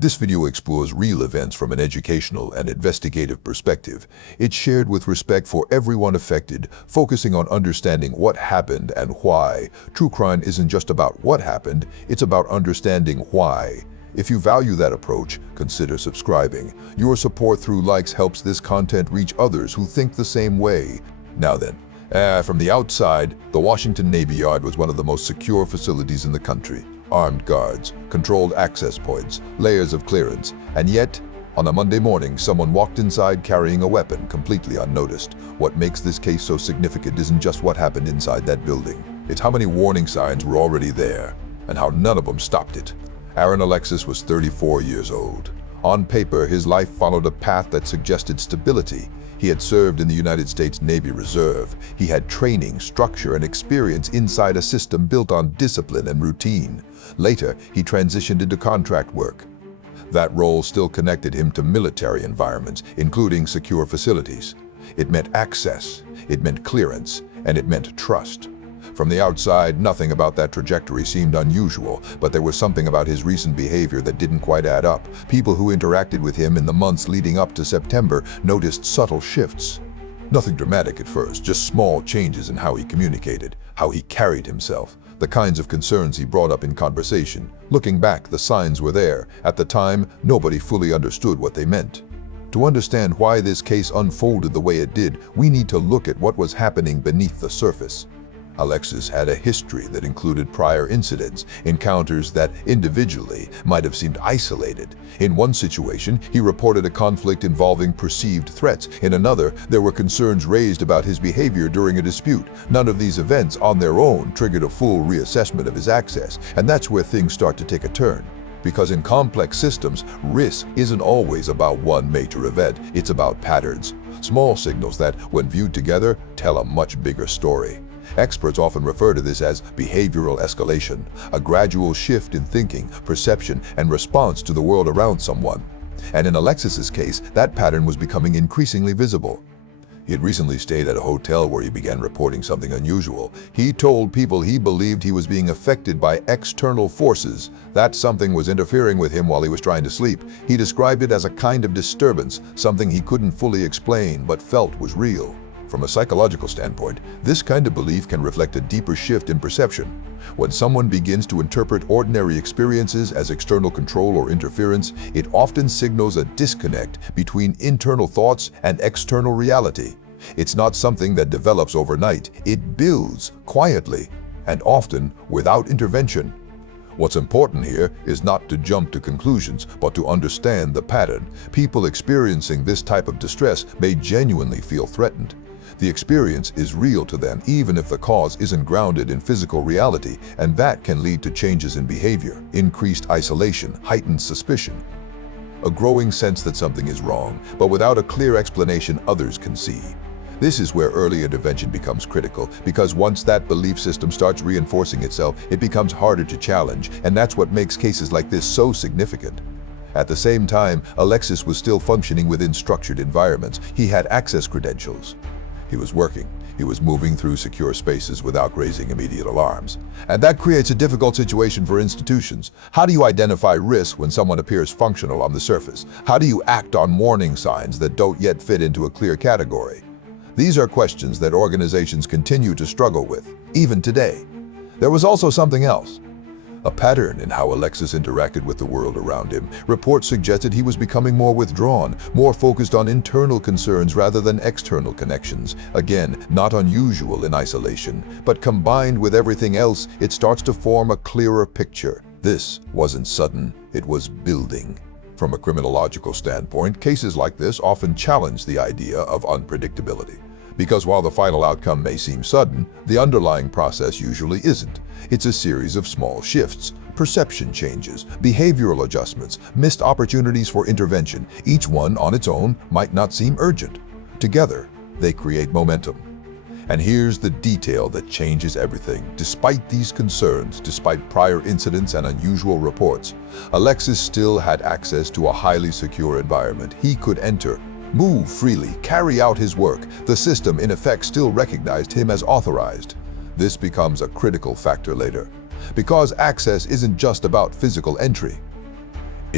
This video explores real events from an educational and investigative perspective. It's shared with respect for everyone affected, focusing on understanding what happened and why. True crime isn't just about what happened, it's about understanding why. If you value that approach, consider subscribing. Your support through likes helps this content reach others who think the same way. Now then, from the outside, the Washington Navy Yard was one of the most secure facilities in the country. Armed guards, controlled access points, layers of clearance, and yet, on a Monday morning, someone walked inside carrying a weapon, completely unnoticed. What makes this case so significant isn't just what happened inside that building. It's how many warning signs were already there, and how none of them stopped it. Aaron Alexis was 34 years old. On paper, his life followed a path that suggested stability. He had served in the United States Navy Reserve. He had training, structure, and experience inside a system built on discipline and routine. Later, he transitioned into contract work. That role still connected him to military environments, including secure facilities. It meant access, it meant clearance, and it meant trust. From the outside, nothing about that trajectory seemed unusual, but there was something about his recent behavior that didn't quite add up. People who interacted with him in the months leading up to September noticed subtle shifts. Nothing dramatic at first, just small changes in how he communicated, how he carried himself, the kinds of concerns he brought up in conversation. Looking back, the signs were there. At the time, nobody fully understood what they meant. To understand why this case unfolded the way it did, we need to look at what was happening beneath the surface. Alexis had a history that included prior incidents, encounters that individually might have seemed isolated. In one situation, he reported a conflict involving perceived threats. In another, there were concerns raised about his behavior during a dispute. None of these events on their own triggered a full reassessment of his access, and that's where things start to take a turn. Because in complex systems, risk isn't always about one major event, it's about patterns. Small signals that, when viewed together, tell a much bigger story. Experts often refer to this as behavioral escalation, a gradual shift in thinking, perception, and response to the world around someone. And in Alexis's case, that pattern was becoming increasingly visible. He had recently stayed at a hotel where he began reporting something unusual. He told people he believed he was being affected by external forces, that something was interfering with him while he was trying to sleep. He described it as a kind of disturbance, something he couldn't fully explain but felt was real. From a psychological standpoint, this kind of belief can reflect a deeper shift in perception. When someone begins to interpret ordinary experiences as external control or interference, it often signals a disconnect between internal thoughts and external reality. It's not something that develops overnight. It builds quietly and often without intervention. What's important here is not to jump to conclusions, but to understand the pattern. People experiencing this type of distress may genuinely feel threatened. The experience is real to them even if the cause isn't grounded in physical reality, and that can lead to changes in behavior, increased isolation, heightened suspicion, a growing sense that something is wrong, but without a clear explanation others can see. This is where early intervention becomes critical, because once that belief system starts reinforcing itself, it becomes harder to challenge, and that's what makes cases like this so significant. At the same time, Alexis was still functioning within structured environments. He had access credentials. He was working. He was moving through secure spaces without raising immediate alarms. And that creates a difficult situation for institutions. How do you identify risk when someone appears functional on the surface? How do you act on warning signs that don't yet fit into a clear category? These are questions that organizations continue to struggle with, even today. There was also something else. A pattern in how Alexis interacted with the world around him. Reports suggested he was becoming more withdrawn, more focused on internal concerns rather than external connections. Again, not unusual in isolation, but combined with everything else, it starts to form a clearer picture. This wasn't sudden, it was building. From a criminological standpoint, cases like this often challenge the idea of unpredictability. Because while the final outcome may seem sudden, the underlying process usually isn't. It's a series of small shifts, perception changes, behavioral adjustments, missed opportunities for intervention. Each one on its own might not seem urgent. Together, they create momentum. And here's the detail that changes everything. Despite these concerns, despite prior incidents and unusual reports, Alexis still had access to a highly secure environment. He could enter, move freely, carry out his work. The system, in effect, still recognized him as authorized. This becomes a critical factor later, because access isn't just about physical entry.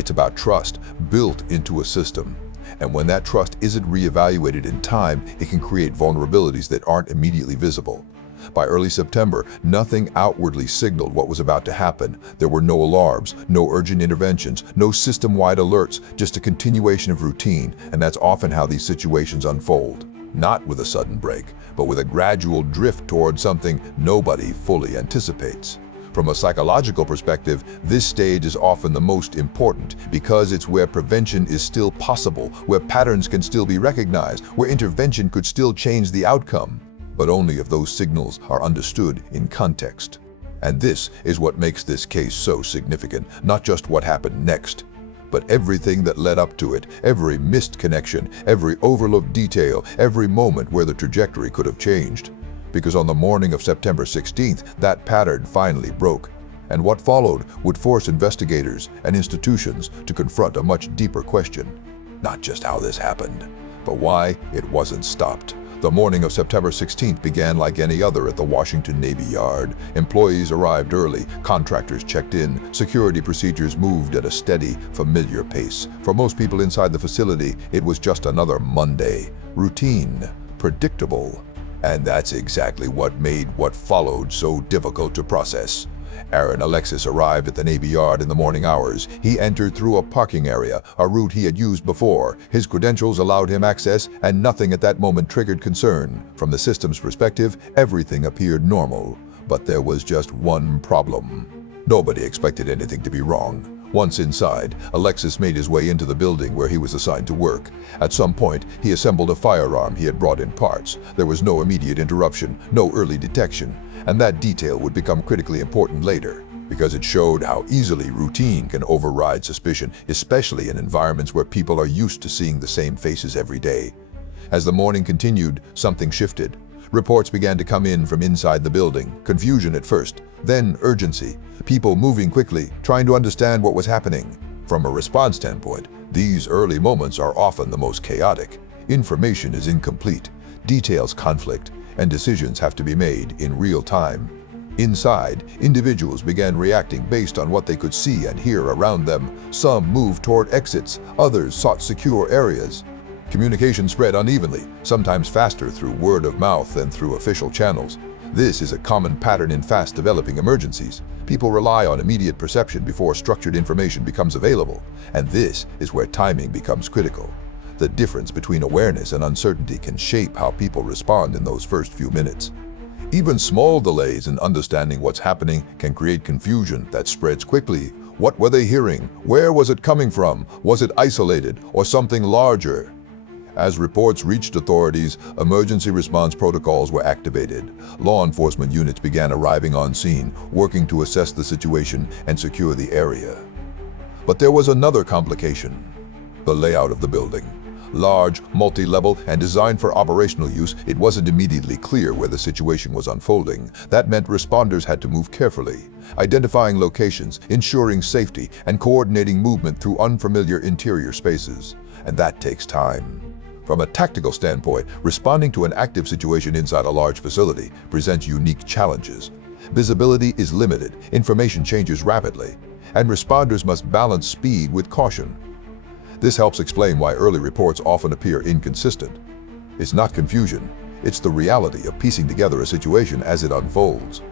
It's about trust built into a system. And when that trust isn't reevaluated in time, it can create vulnerabilities that aren't immediately visible. By early September, nothing outwardly signaled what was about to happen. There were no alarms, no urgent interventions, no system-wide alerts, just a continuation of routine, and that's often how these situations unfold. Not with a sudden break, but with a gradual drift towards something nobody fully anticipates. From a psychological perspective, this stage is often the most important because it's where prevention is still possible, where patterns can still be recognized, where intervention could still change the outcome, but only if those signals are understood in context. And this is what makes this case so significant, not just what happened next, but everything that led up to it, every missed connection, every overlooked detail, every moment where the trajectory could have changed. Because on the morning of September 16th, that pattern finally broke. And what followed would force investigators and institutions to confront a much deeper question. Not just how this happened, but why it wasn't stopped. The morning of September 16th began like any other at the Washington Navy Yard. Employees arrived early, contractors checked in, security procedures moved at a steady, familiar pace. For most people inside the facility, it was just another Monday. Routine, predictable. And that's exactly what made what followed so difficult to process. Aaron Alexis arrived at the Navy Yard in the morning hours. He entered through a parking area, a route he had used before. His credentials allowed him access, and nothing at that moment triggered concern. From the system's perspective, everything appeared normal. But there was just one problem. Nobody expected anything to be wrong. Once inside, Alexis made his way into the building where he was assigned to work. At some point, he assembled a firearm he had brought in parts. There was no immediate interruption, no early detection, and that detail would become critically important later, because it showed how easily routine can override suspicion, especially in environments where people are used to seeing the same faces every day. As the morning continued, something shifted. Reports began to come in from inside the building, confusion at first, then urgency. People moving quickly, trying to understand what was happening. From a response standpoint, these early moments are often the most chaotic. Information is incomplete, details conflict, and decisions have to be made in real time. Inside, individuals began reacting based on what they could see and hear around them. Some moved toward exits, others sought secure areas. Communication spread unevenly, sometimes faster through word of mouth than through official channels. This is a common pattern in fast-developing emergencies. People rely on immediate perception before structured information becomes available, and this is where timing becomes critical. The difference between awareness and uncertainty can shape how people respond in those first few minutes. Even small delays in understanding what's happening can create confusion that spreads quickly. What were they hearing? Where was it coming from? Was it isolated or something larger? As reports reached authorities, emergency response protocols were activated. Law enforcement units began arriving on scene, working to assess the situation and secure the area. But there was another complication: the layout of the building. Large, multi-level, and designed for operational use, it wasn't immediately clear where the situation was unfolding. That meant responders had to move carefully, identifying locations, ensuring safety, and coordinating movement through unfamiliar interior spaces. And that takes time. From a tactical standpoint, responding to an active situation inside a large facility presents unique challenges. Visibility is limited, information changes rapidly, and responders must balance speed with caution. This helps explain why early reports often appear inconsistent. It's not confusion, it's the reality of piecing together a situation as it unfolds.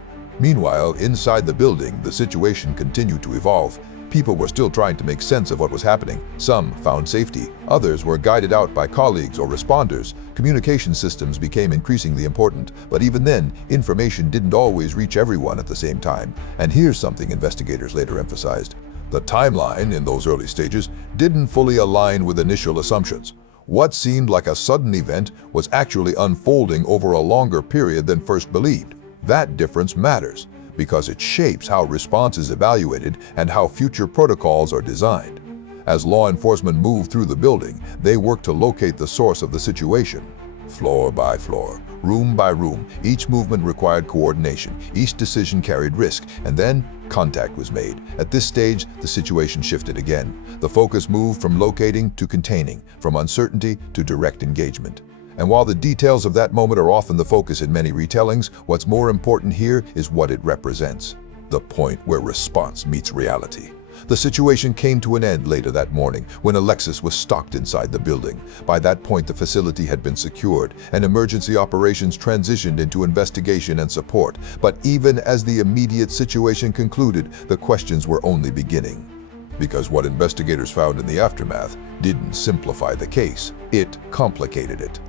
Meanwhile, inside the building, the situation continued to evolve. People were still trying to make sense of what was happening. Some found safety, others were guided out by colleagues or responders. Communication systems became increasingly important, but even then, information didn't always reach everyone at the same time. And here's something investigators later emphasized: the timeline in those early stages didn't fully align with initial assumptions. What seemed like a sudden event was actually unfolding over a longer period than first believed. That difference matters, because it shapes how response is evaluated and how future protocols are designed. As law enforcement moved through the building, they worked to locate the source of the situation. Floor by floor, room by room, each movement required coordination, each decision carried risk, and then contact was made. At this stage, the situation shifted again. The focus moved from locating to containing, from uncertainty to direct engagement. And while the details of that moment are often the focus in many retellings, what's more important here is what it represents: the point where response meets reality. The situation came to an end later that morning when Alexis was stalked inside the building. By that point, the facility had been secured and emergency operations transitioned into investigation and support. But even as the immediate situation concluded, the questions were only beginning. Because what investigators found in the aftermath didn't simplify the case, it complicated it.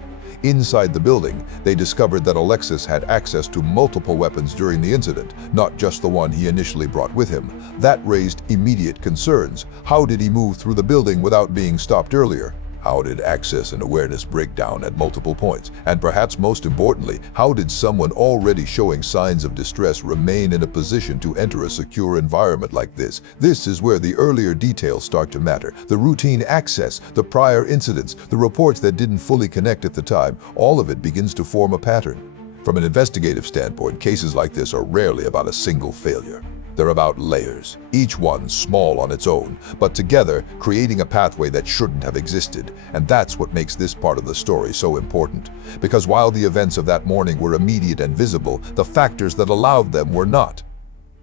Inside the building, they discovered that Alexis had access to multiple weapons during the incident, not just the one he initially brought with him. That raised immediate concerns. How did he move through the building without being stopped earlier? How did access and awareness break down at multiple points? And perhaps most importantly, how did someone already showing signs of distress remain in a position to enter a secure environment like this? This is where the earlier details start to matter. The routine access, the prior incidents, the reports that didn't fully connect at the time, all of it begins to form a pattern. From an investigative standpoint, cases like this are rarely about a single failure. They're about layers, each one small on its own, but together creating a pathway that shouldn't have existed. And that's what makes this part of the story so important. Because while the events of that morning were immediate and visible, the factors that allowed them were not.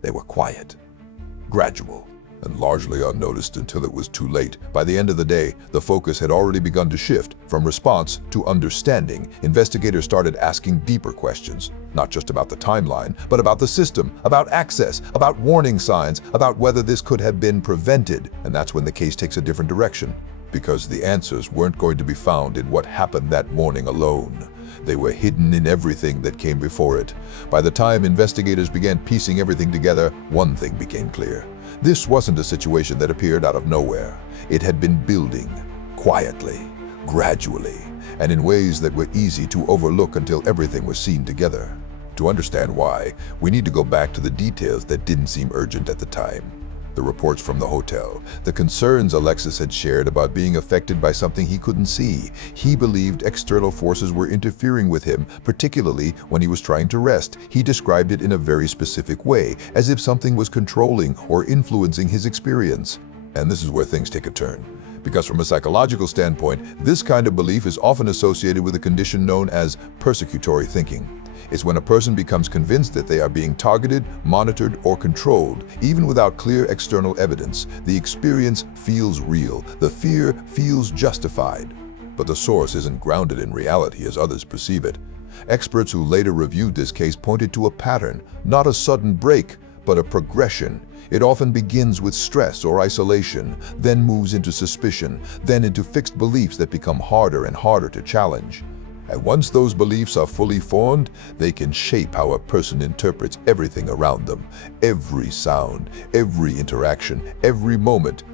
They were quiet, gradual, and largely unnoticed until it was too late. By the end of the day, the focus had already begun to shift from response to understanding. Investigators started asking deeper questions, not just about the timeline, but about the system, about access, about warning signs, about whether this could have been prevented. And that's when the case takes a different direction, because the answers weren't going to be found in what happened that morning alone. They were hidden in everything that came before it. By the time investigators began piecing everything together, one thing became clear. This wasn't a situation that appeared out of nowhere. It had been building, quietly, gradually, and in ways that were easy to overlook until everything was seen together. To understand why, we need to go back to the details that didn't seem urgent at the time. The reports from the hotel, the concerns Alexis had shared about being affected by something he couldn't see. He believed external forces were interfering with him, particularly when he was trying to rest. He described it in a very specific way, as if something was controlling or influencing his experience. And this is where things take a turn. Because from a psychological standpoint, this kind of belief is often associated with a condition known as persecutory thinking. It's when a person becomes convinced that they are being targeted, monitored, or controlled, even without clear external evidence. The experience feels real. The fear feels justified. But the source isn't grounded in reality as others perceive it. Experts who later reviewed this case pointed to a pattern, not a sudden break, but a progression. It often begins with stress or isolation, then moves into suspicion, then into fixed beliefs that become harder and harder to challenge. And once those beliefs are fully formed, they can shape how a person interprets everything around them. Every sound, every interaction, every moment.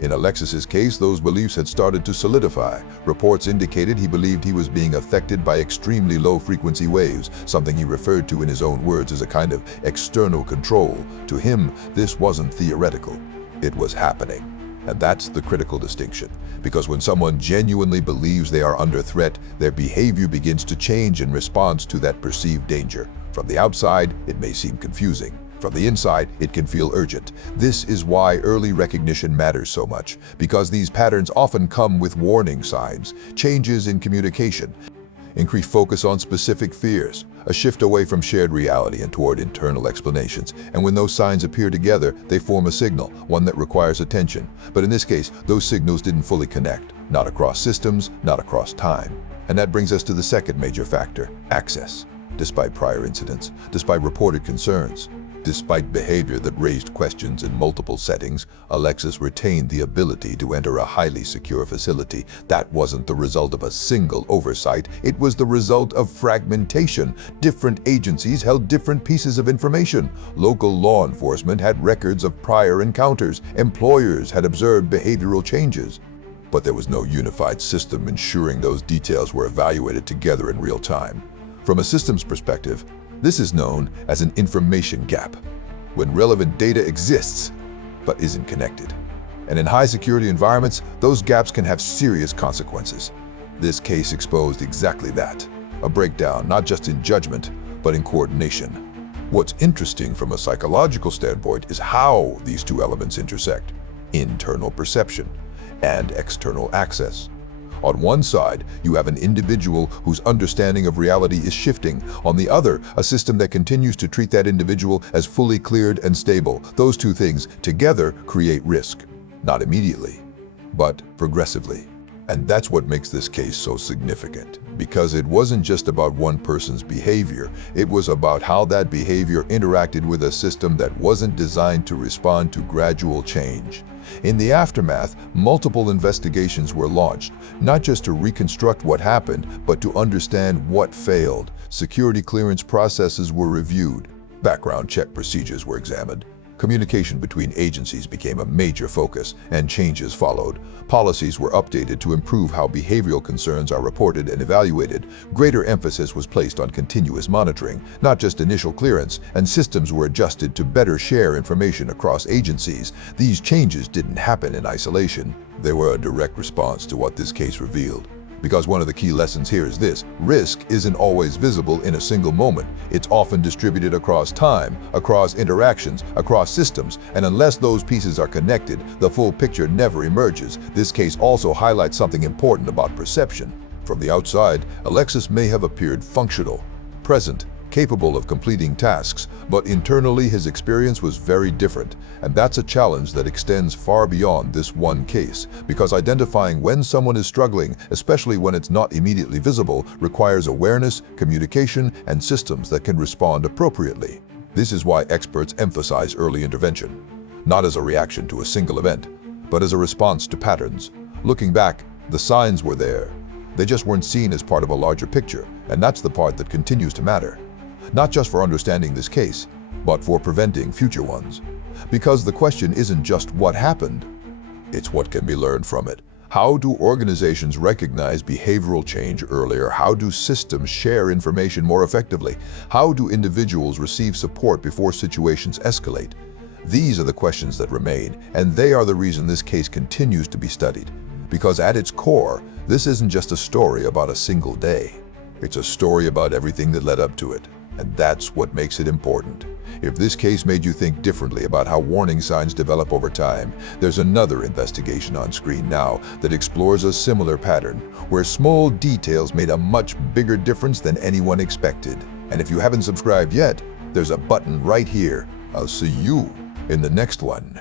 In Alexis's case, those beliefs had started to solidify. Reports indicated he believed he was being affected by extremely low-frequency waves, something he referred to in his own words as a kind of external control. To him, this wasn't theoretical. It was happening. And that's the critical distinction. Because when someone genuinely believes they are under threat, their behavior begins to change in response to that perceived danger. From the outside, it may seem confusing. From the inside, it can feel urgent. This is why early recognition matters so much, because these patterns often come with warning signs, changes in communication, increased focus on specific fears, a shift away from shared reality and toward internal explanations. And when those signs appear together, they form a signal, one that requires attention. But in this case, those signals didn't fully connect, not across systems, not across time. And that brings us to the second major factor, access. Despite prior incidents, despite reported concerns, despite behavior that raised questions in multiple settings, Alexis retained the ability to enter a highly secure facility. That wasn't the result of a single oversight. It was the result of fragmentation. Different agencies held different pieces of information. Local law enforcement had records of prior encounters. Employers had observed behavioral changes. But there was no unified system ensuring those details were evaluated together in real time. From a systems perspective, this is known as an information gap, when relevant data exists but isn't connected. And in high-security environments, those gaps can have serious consequences. This case exposed exactly that, a breakdown not just in judgment, but in coordination. What's interesting from a psychological standpoint is how these two elements intersect: internal perception and external access. On one side, you have an individual whose understanding of reality is shifting. On the other, a system that continues to treat that individual as fully cleared and stable. Those two things together create risk. Not immediately, but progressively. And that's what makes this case so significant, because it wasn't just about one person's behavior, it was about how that behavior interacted with a system that wasn't designed to respond to gradual change. In the aftermath, multiple investigations were launched, not just to reconstruct what happened, but to understand what failed. Security clearance processes were reviewed, background check procedures were examined. Communication between agencies became a major focus, and changes followed. Policies were updated to improve how behavioral concerns are reported and evaluated. Greater emphasis was placed on continuous monitoring, not just initial clearance, and systems were adjusted to better share information across agencies. These changes didn't happen in isolation. They were a direct response to what this case revealed. Because one of the key lessons here is this: risk isn't always visible in a single moment. It's often distributed across time, across interactions, across systems, and unless those pieces are connected, the full picture never emerges. This case also highlights something important about perception. From the outside, Alexis may have appeared functional, present, capable of completing tasks, but internally his experience was very different, and that's a challenge that extends far beyond this one case, because identifying when someone is struggling, especially when it's not immediately visible, requires awareness, communication, and systems that can respond appropriately. This is why experts emphasize early intervention, not as a reaction to a single event, but as a response to patterns. Looking back, the signs were there. They just weren't seen as part of a larger picture, and that's the part that continues to matter. Not just for understanding this case, but for preventing future ones. Because the question isn't just what happened, it's what can be learned from it. How do organizations recognize behavioral change earlier? How do systems share information more effectively? How do individuals receive support before situations escalate? These are the questions that remain, and they are the reason this case continues to be studied. Because at its core, this isn't just a story about a single day. It's a story about everything that led up to it. And that's what makes it important. If this case made you think differently about how warning signs develop over time, there's another investigation on screen now that explores a similar pattern, where small details made a much bigger difference than anyone expected. And if you haven't subscribed yet, there's a button right here. I'll see you in the next one.